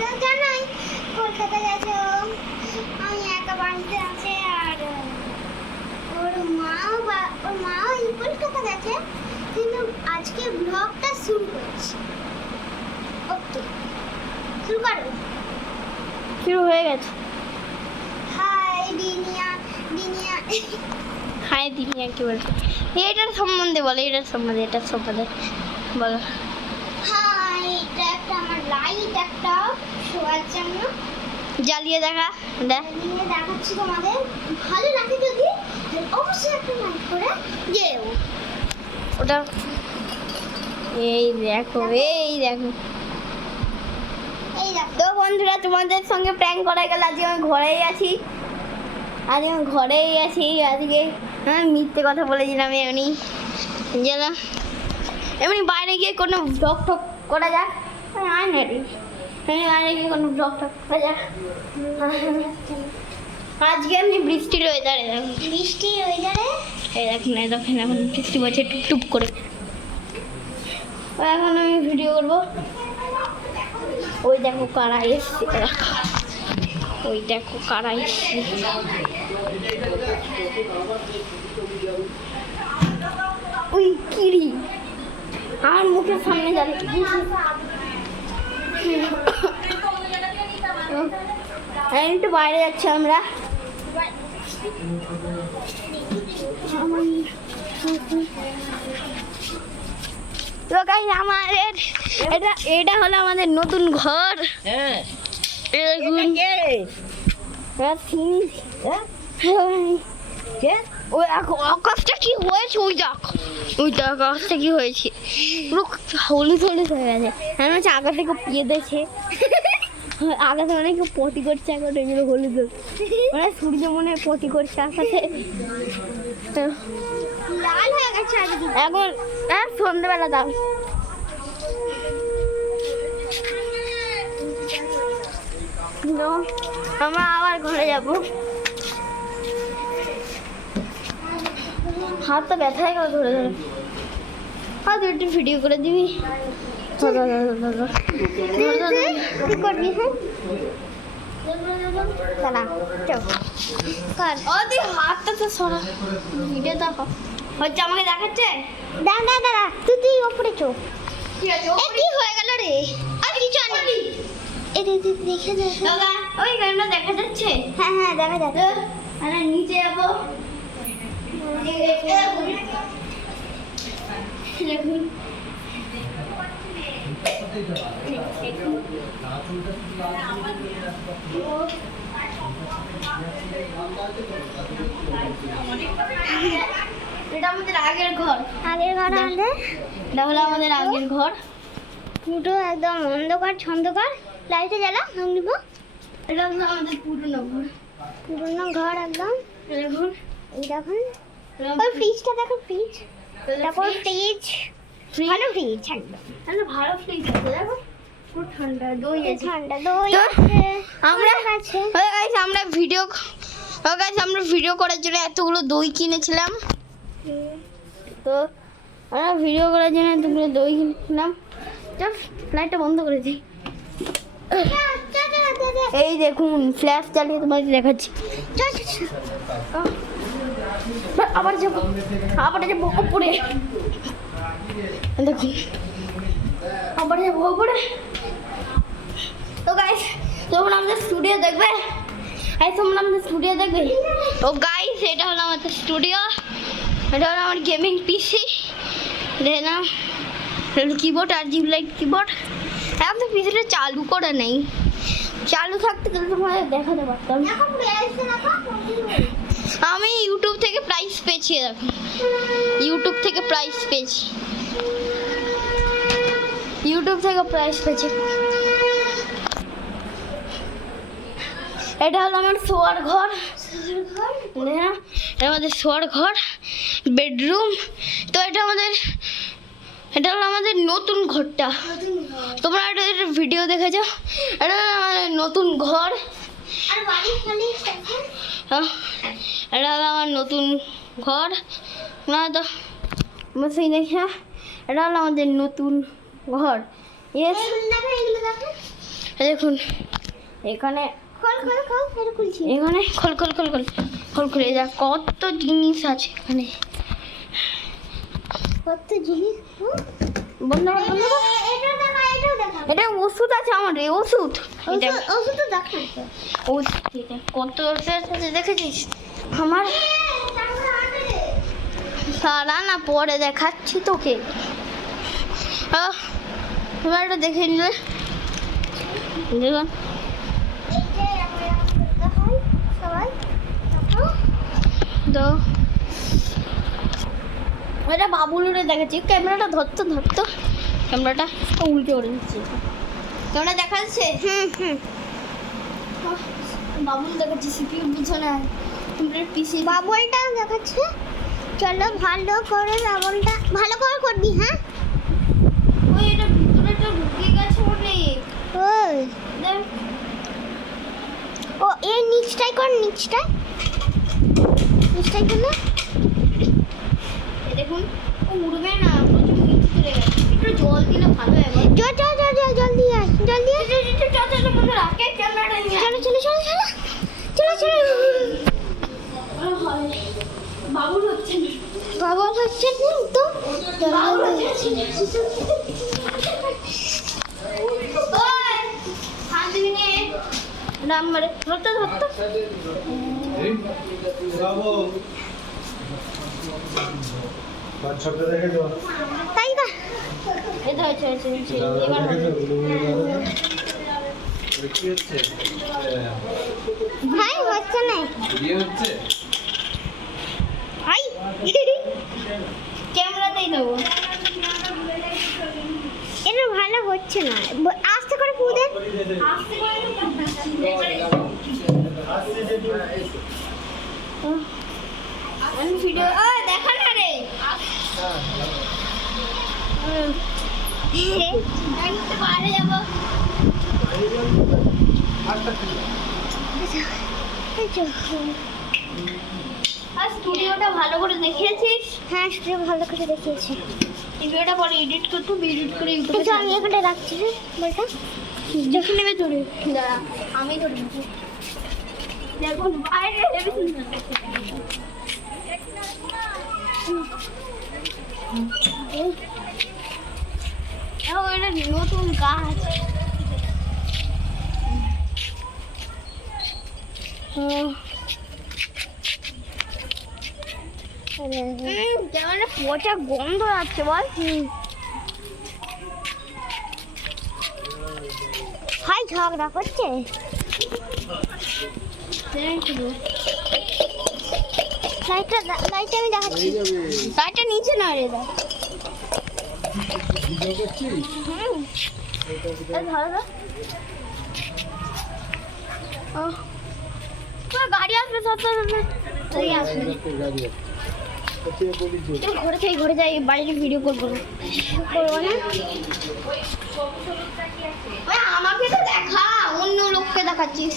তো জানাই কলকাতা গেছে ও, আমি একা বাড়িতে আছে আর ওর মাও কলকাতা গেছে, কিন্তু আজকে ব্লগটা শুরু করছি। ওকে শুরু করো। শুরু হয়ে গেছে। হাই দিনিয়া দিনিয়া হাই দিনিয়া কি বলছে? এটার সম্বন্ধে বলো, এটার সম্বন্ধে বলো। হাই, এটা একটা আমার লাইট একটা শোয়ার জন্য জ্বালিয়ে দেখা দেখ। নিয়ে দেখাচ্ছি তোমাদের। ভালো লাগে যদি অবশ্যই একটা লাইক করে দিও। ওটা এই দেখো, এই দেখো। এই দেখো তো বন্ধুরা, তোমাদের সঙ্গে প্র্যাঙ্ক করা গেল। আজকে আমি ঘরেই আছি, আজকে আমি মিথ্যে কথা বলেছিলাম। এমনি বাইরে গিয়ে কোনো ব্লগ টক করা যাক। বাইরে গিয়ে কোনো ব্লগ টক করা যাক। আজকে এমনি বৃষ্টির ওয়েদারে দেখো, বৃষ্টির ওয়েদারে এই দেখেন এখন বৃষ্টি পড়ছে টুপ করে। এখন আমি ভিডিও করবো। ওই দেখো কারা এসছে, ওই দেখো কারা এসছে। ওই কিরি আমার মুখের সামনে যাবে। একটু বাইরে যাচ্ছি আমরা। তো গাইস, আমাদের এটা হলো আমাদের নতুন ঘর। হ্যাঁ, ওই আকাশটা কি হয়েছে, ওই দেখ আকাশটা কি হয়েছে, পুরো হলুদ হয়ে গেছে। আমি হচ্ছে আকাশ থেকে পেয়েছে, আকাশে অনেক পটি করছে এখন, এগুলো হলুদ মানে সূর্য মনে হয় পটি করছে আকাশে। লাল হয়ে গেছে এখন সন্ধ্যেবেলা দাও। আমরা আবার ঘরে যাব। হাতটা ব্যথা হয়ে গেল ধরে হয়তো একটু ভিডিও করে দিবি। কি করবি? হ্যাঁ হাতটা তো সরা, ভিডিও দেখো হচ্ছে আমাকে দেখাচ্ছে। দাঁড়া তুই ওপরে চো। ঠিক আছে, কি হয়ে গেল রে? আর কিছু আনি দেখে দে। দাদা ওই গানটা দেখা যাচ্ছে। হ্যাঁ দেখা যাচ্ছে। আরে নিচে যাবো। দেখুন এটা আমাদের আগের ঘর। এটা হলো আমাদের আগের ঘর। পুরো একদম অন্ধকার ছন্দকার। লাইটে জ্বালা নিব। এটা হলো আমাদের পুরনো ঘর একদম। দেখুন এই দেখুন ওই ফ্রিজটা দেখো, ফ্রিজ দেখো, ফ্রিজ ভালো ফ্রিজ একদম। তাহলে ভালো ফ্রিজ আছে, দেখো পুরো ঠান্ডা দই আছে। ঠান্ডা দই তো আছে। আমরা আছে আমরা ভিডিও করার জন্য এতগুলো দই কিনেছিলাম। তো আমরা ভিডিও করার জন্য এতগুলো দই কিনেছিলাম। লাইটটা বন্ধ করে দিই। এই দেখুন ফ্ল্যাশ চালিয়ে তোমাকে দেখাচ্ছি। আবার যাবো উপরে। দেখুন আবার যাবো উপরে। তো গাইস, তোমরা আমাদের স্টুডিও দেখবে। তো গাইস, এটা হলো আমাদের স্টুডিও। এটা হলো আমার গেমিং পিসি। দেখলাম কিবোর্ড আর জিবলাইট কিবোর্ড। এখন তো পিসিটা চালু করে নেই, চালু থাকতে গেলে তোমাদের দেখাতে পারতাম। আমি ইউটিউব থেকে প্রাইজ পেয়েছি। দেখো ইউটিউব থেকে প্রাইজ পেয়েছি। এটা হলো আমার শোয়ার ঘর। এটা আমাদের শোয়ার ঘর, বেডরুম। তো এটা হলো আমাদের নতুন ঘরটা। তোমরা একটা ভিডিও দেখেছো, এটা আমাদের নতুন ঘর। এটা হলো আমার নতুন ঘর না তো বসেই দেখা। এটা হলো আমাদের নতুন ঘর। ইয়েস, এই দেখুন এখানে খোল খোল খোল এটা খুলছি। এখানে খোল খোল খোল খোল খোল খুলে যা কত জিনিস আছে এখানে। কত জিনিস। বন্ধ কর, বন্ধ কর। এটা দেখা, এটাও দেখা। এটা ওষুধ আছে আমার, এই ওষুধ এটা ওষুধ তো দেখা তো। ওষুধ এটা কত ওষুধ আছে দেখেছিস আমার। সারা না পরে দেখাচ্ছি তোকে। এবার এটা দেখে নিলে দেখুন তো এটা বাবুলুরে দেখাচ্ছি। ক্যামেরাটা ধরতো ধরতো, ক্যামেরাটা উল্টে করে দিচ্ছি। ক্যামেরা দেখা যাচ্ছে? বাবুল দেখাচ্ছি সিপিউর পিছনে কম্পিউটার পিসি। বাবলটা দেখাচ্ছে। চলো ভালো করে বাবলটা ভালো করে করবি। হ্যাঁ ওই এটা ভিতরেটা ঢুকে গেছে অনেক। ওই দেখ ও এই নিচটাই কর, নিচটাই করলে এই দেখুন ও উড়বে না, প্রচুর নিচে চলে গেছে। একটু জল দিলে ভালো হয়। চল চল চল চল জলদি আয়, জলদি আয়। চল মনে রাখে ক্যামেরাটা নিয়ে চলো চলো চলো চলো চলো চলো। বাবুল হচ্ছে না, বাবল হচ্ছে না তো। বাবুল হচ্ছে না। ওই হাত দিবি নে নাম্বারে ধরতে ধরতে। তাই না এই তো হচ্ছে এবার ভাই হচ্ছে না ভাই। ক্যামেরাতেই দেবো। এটা ভালো হচ্ছে না, আস্তে করে ফু দে। আমি ভিডিও দেখা না রে। আমি তো বাইরে যাবো। আর স্টুডিওটা ভালো করে দেখিয়েছিস? হ্যাঁ সেটা ভালো করে দেখিয়েছি। এই ভিডিওটা পরে এডিট করতে হবে, এডিট করে ইউটিউবে কিন্তু আমি এখানে রাখছি। হ্যাঁ বলটা দেখে নেবে তোরে। দাঁড়া আমি করে দেবো। দেখুন বাইরে হেবি সুন্দর লাগছে। এটা নতুন গাছ। কেমন পচা গন্ধ আছে বল। ভাই ঝগড়া করছে। লাইটটা আমি দেখাচ্ছি। লাইটটা নিচে না রে দা। গাড়ি আসবে সব আসবে। ঘরে যাই, ঘরে যাই, বাড়িতে ভিডিও করবো না। করবো না। আমাকে তো দেখা, অন্য লোককে দেখাচ্ছিস।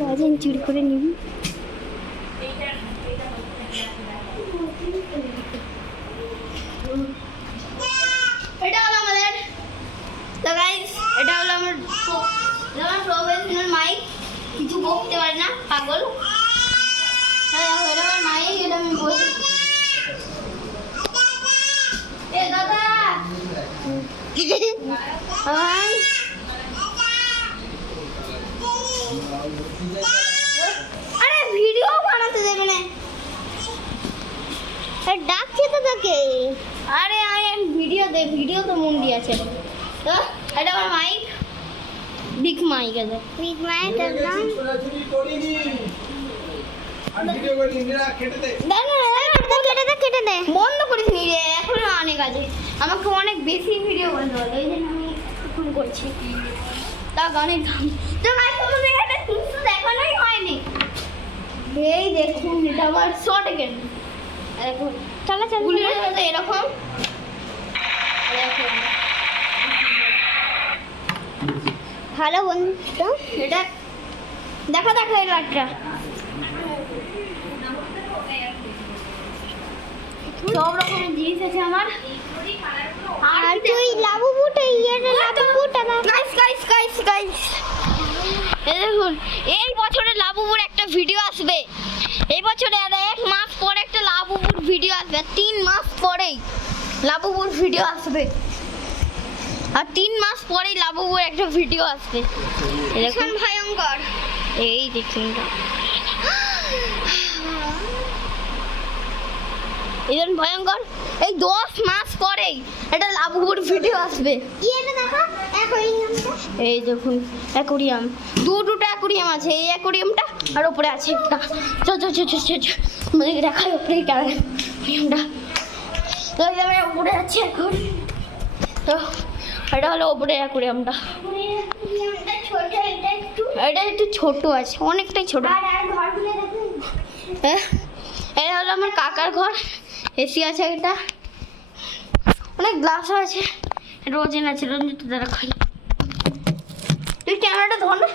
লজেন চুরি করে নিবি। এটা হলো আমাদের, তো গাইস এটা হলো আমার প্রফেশনাল মাইক। কিছু বলতে পারি না, পাগল। হ্যাঁ এটা আমার মাইক, এটা আমি বলছি। এ দাদা আরে ভিডিও বানাতে দেবে না। ডাকছে তো তোকে। আরে আমি ভিডিও দে, ভিডিও তো মন দিয়েছে। তো এটা আমার মাইক, বিগ মাইক আছে। বিগ মাইক একদম। কেটে দে। বন্ধ করিস নি রে, এখনো অনেক আছে। আমাকে অনেক বেশি ভিডিও করতে হবে, ওই জন্য আমি এখন করছি। তা অনেক দাম তো ভাই, তোমাদের এখানে কিছু দেখানোই হয়নি। এই দেখুন এটা আমার শর্ট গেম। দেখুন চলো চলো গুলির মতো এরকম। দেখুন ভালো বন্ধু। এটা দেখা দেখা এই লাইটটা। সব রকমের জিনিস আছে আমার। আর তুই লাবুবুটা লাবুবুটা না গাইস গাইস গাইস গাইস, এই দেখুন এই বছরে লাবুবুর একটা ভিডিও আসবে। এই বছরে আর 1 মাস পরে একটা লাবুবুর ভিডিও আসবে, 3 মাস পরেই লাবুবুর ভিডিও আসবে, আর 3 মাস পরেই লাবুবুর একটা ভিডিও আসবে। ভীষণ ভয়ঙ্কর। এই দেখুন এই ভয়ঙ্কর, এই 10 মাস পরেই একটা লাবুবুর ভিডিও আসবে। এটা দেখো অ্যাকোয়ারিয়ামটা। এই দেখুন অ্যাকোরিয়াম, দুটো অ্যাকোরিয়াম আছে, এই অ্যাকোরিয়ামটা আর উপরে আছে একটা। মানে দেখাই উপরে অ্যাকোরিয়ামটা, তো এই উপরে আছে এখন। তো এটা হলো উপরে অ্যাকোরিয়ামটা, অ্যাকোয়ারিয়ামটা ছোট, এটা একটু ছোট আছে, অনেকটাই ছোট। আর ঘরগুলো দেখো। হ্যাঁ, এটা হলো আমার কাকার ঘর, এসি আছে, এটা অনেক গ্লাসও আছে, রোজিন আছে, রোজিন তো দ্বারা খাই। তুই ক্যামেরাটা ধর না।